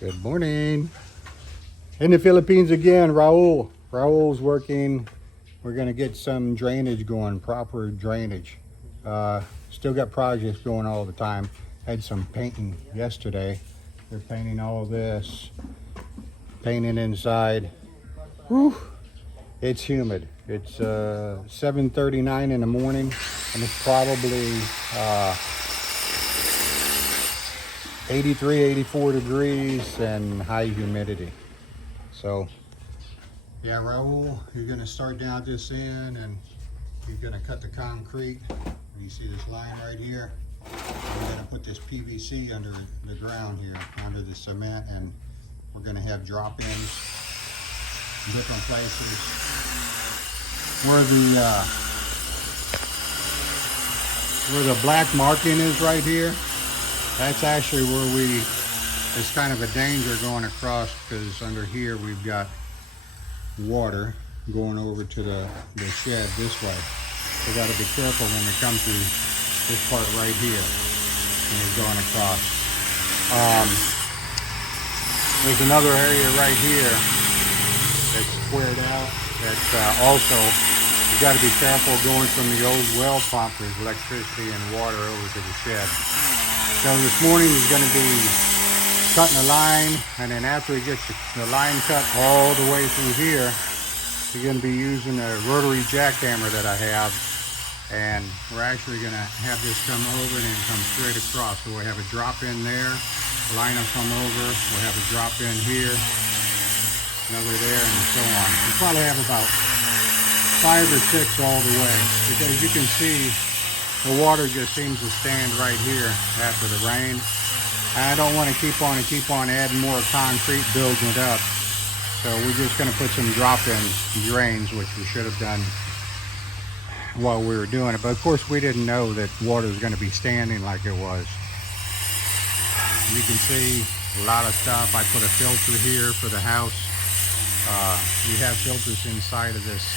Good morning. In the Philippines again, Raul. Raul's working. We're going to get some drainage going, proper drainage. Still got projects going all the time. Had some painting yesterday. They're painting all this, painting inside. Whew. It's humid. It's 7:39 in the morning, and it's probably 83, 84 degrees and high humidity. So, yeah, Raul, you're gonna start down this end and you're gonna cut the concrete. You see this line right here? We're gonna put this PVC under the ground here, under the cement, and we're gonna have drop-ins in different places. Where the black marking is right here, that's actually where it's kind of a danger going across, because under here we've got water going over to the shed this way. So got to be careful when we come through this part right here when you're going across. There's another area right here that's squared out. That's also, you got to be careful going from the old well pump. There's electricity and water over to the shed. So this morning he's going to be cutting a line, and then after he gets the line cut all the way through here, he's going to be using a rotary jackhammer that I have, and we're actually going to have this come over and then come straight across. So we'll have a drop in there, line will come over, we'll have a drop in here, another there, and so on. We'll probably have about 5 or 6 all the way, because you can see the water just seems to stand right here after the rain. I don't want to keep on adding more concrete, building it up. So we're just going to put some drop-in drains, which we should have done while we were doing it. But of course we didn't know that water was going to be standing like it was. You can see a lot of stuff. I put a filter here for the house. We have filters inside of this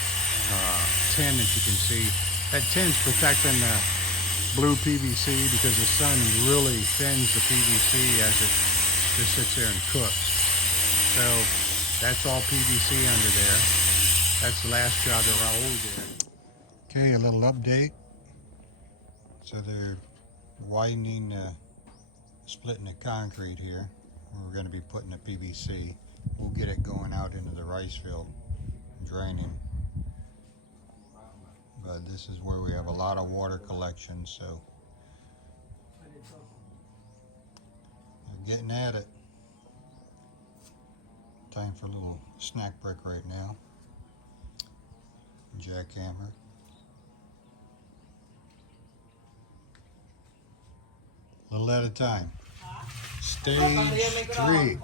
tin that you can see. That tin's protecting the blue PVC because the sun really thins the PVC as it just sits there and cooks. So that's all PVC under there. That's the last job that Raul did. Okay, a little update. So they're widening, splitting the concrete here. We're going to be putting the PVC. We'll get it going out into the rice field, draining. But this is where we have a lot of water collection, so they're getting at it. Time for a little snack break right now. Jackhammer. A little at a time. Stage 3.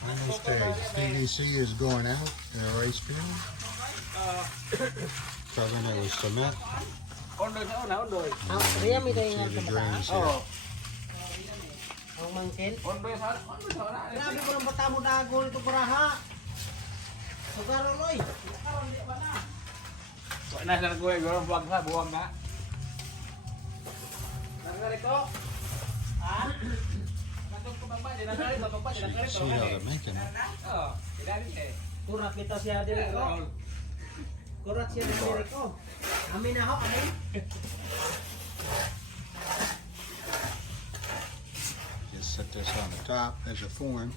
Final stage. PVC is going out in the rice field. Covering it with cement. You can see the drains here. See how they're making it. Kurat kita siya diri ko. Kurat siya diri ko. Amin na ho, amin. Just set this on the top as a form.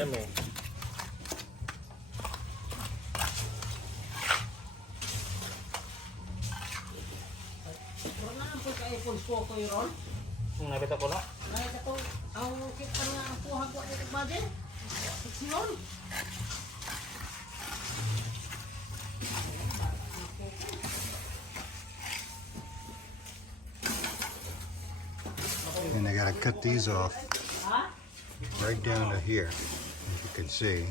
Dami. Pulso ko yun. Nabita ko na. Nakita ko, ang kita nga ang kuha ko at bagay. Yun. And I gotta cut these off Ha? right down to here. As you can see,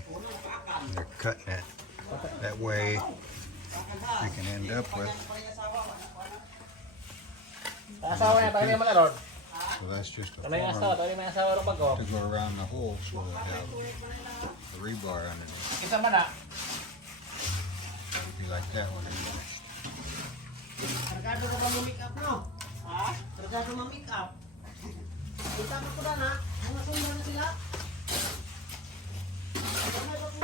they're cutting it. That way we can end up with. Asawa niya, tayo naman ron. So that's just a Ano yung asawa? form Tayo may asawa ron bago. to go around the hole so we'll have the rebar underneath. Isa man na. It'll be like that when it's finished. Kargado ka ba mo make up no? Ha? Kargado mo make up. Kita mo ko na, mga sundan na sila. Kamay ba po?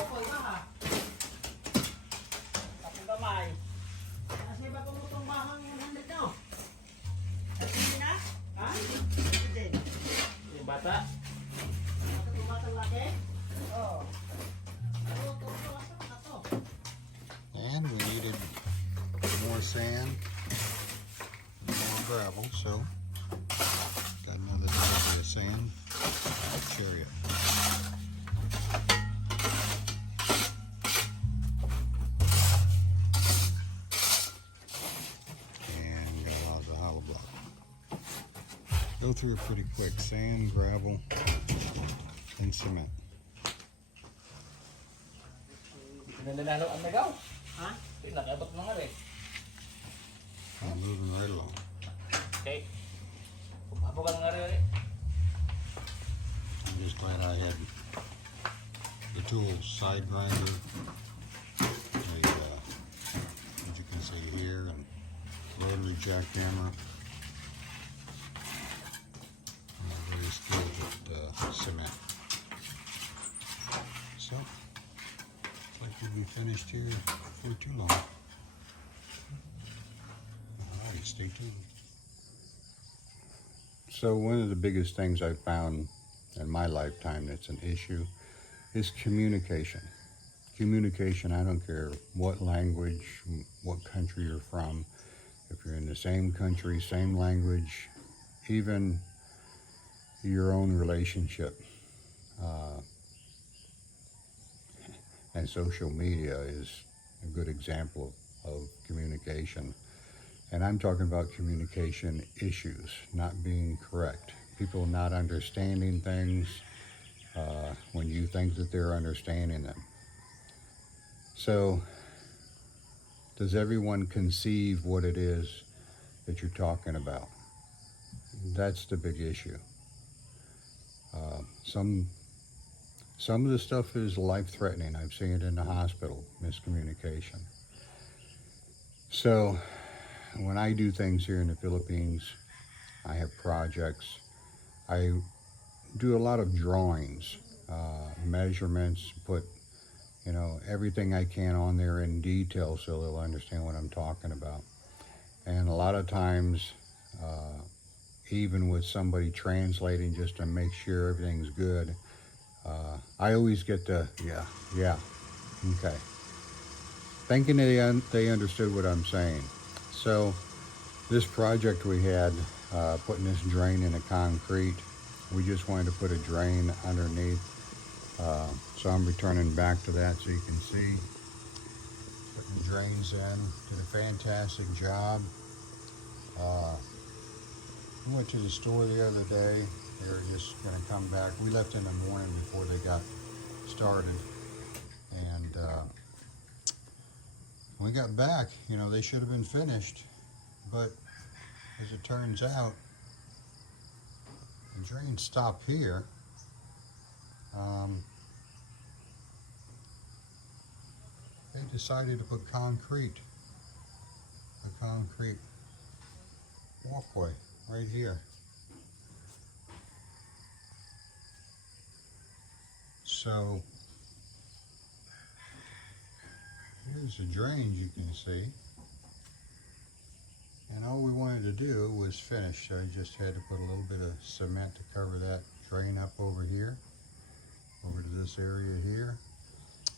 Okoy ba ha? Tapong kamay. Kasi ba kumutong bahang 100 no? Hindi na? Ha? Hindi. Yung bata? Yung batang laki? Oo. And we needed more sand, more gravel, so got another delivery of sand. Chariot. And got a lot of the hollow block. Go through it pretty quick. Sand, gravel, and cement. Pinanalo ang nagaw. Ha? Pinakabot mo nga rin. I'm moving right along. Okay. Pumabo ka nga rin. I'm just glad I had the tools, side grinder, as you can see here, and rotary jackhammer. I'm very skilled with cement. So, looks like we'll be finished here before too long. Alright, stay tuned. So one of the biggest things I've found in my lifetime that's an issue is communication. Communication, I don't care what language, what country you're from, if you're in the same country, same language, even your own relationship. And social media is a good example of communication. And I'm talking about communication issues, not being correct. People not understanding things when you think that they're understanding them. So, does everyone conceive what it is that you're talking about? That's the big issue. Some of the stuff is life-threatening. I've seen it in the hospital, miscommunication. So, when I do things here in the Philippines, I have projects. I do a lot of drawings, measurements, put, everything I can on there in detail so they'll understand what I'm talking about. And a lot of times, even with somebody translating just to make sure everything's good, I always get the, yeah, okay. Thinking they understood what I'm saying. So this project we had, putting this drain in the concrete, we just wanted to put a drain underneath. So I'm returning back to that so you can see. Putting drains in, did a fantastic job. We went to the store the other day. They were just gonna come back. We left in the morning before they got started. And when we got back, they should have been finished. But as it turns out, the drain stopped here. They decided to put a concrete walkway right here. So here's the drains you can see. And all we wanted to do was finish. So I just had to put a little bit of cement to cover that drain up over here, over to this area here.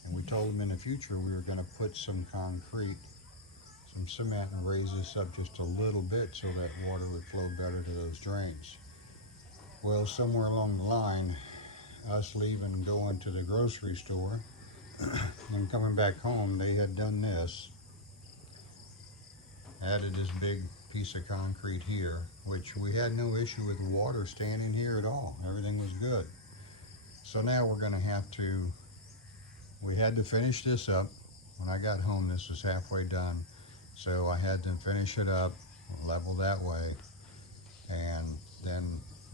And we told them in the future we were going to put some concrete, some cement, and raise this up just a little bit so that water would flow better to those drains. Well, somewhere along the line, us us leaving and going to the grocery store and coming back home, they had done this. Added this big piece of concrete here, which we had no issue with water standing here at all. Everything was good. So now we're gonna have to, we had to finish this up. When I got home, this was halfway done. So I had to finish it up, level that way. And then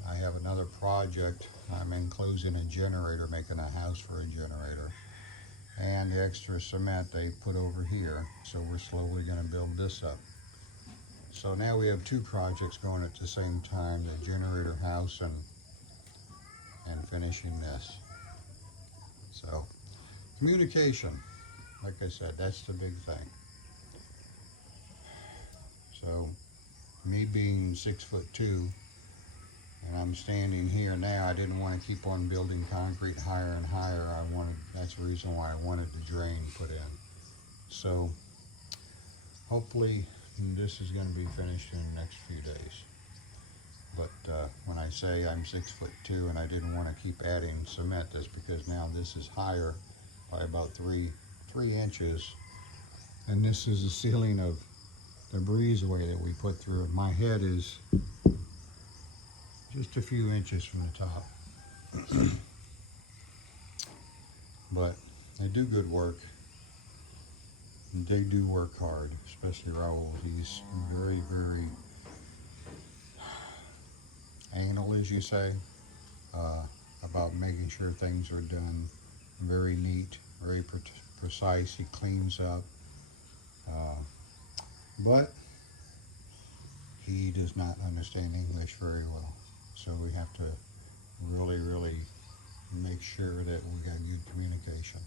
I have another project. I'm enclosing a generator, making a house for a generator. And the extra cement they put over here. So we're slowly gonna build this up. So now we have two projects going at the same time, the generator house and finishing this. So communication, like I said, that's the big thing. So me being 6'2", and I'm standing here now, I didn't want to keep on building concrete higher and higher. That's the reason why I wanted the drain put in. So hopefully this is going to be finished in the next few days. But when I say I'm 6'2" and I didn't want to keep adding cement, that's because now this is higher by about three inches. And this is the ceiling of the breezeway that we put through. My head is just a few inches from the top. But they do good work. They do work hard, especially Raul. He's very, very anal, as you say, about making sure things are done very neat, very precise. He cleans up, but he does not understand English very well. So we have to really, really make sure that we got good communication.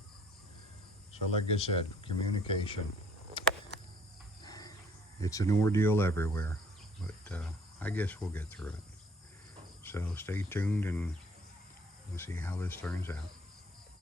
So like I said, communication, it's an ordeal everywhere, but I guess we'll get through it. So stay tuned and we'll see how this turns out.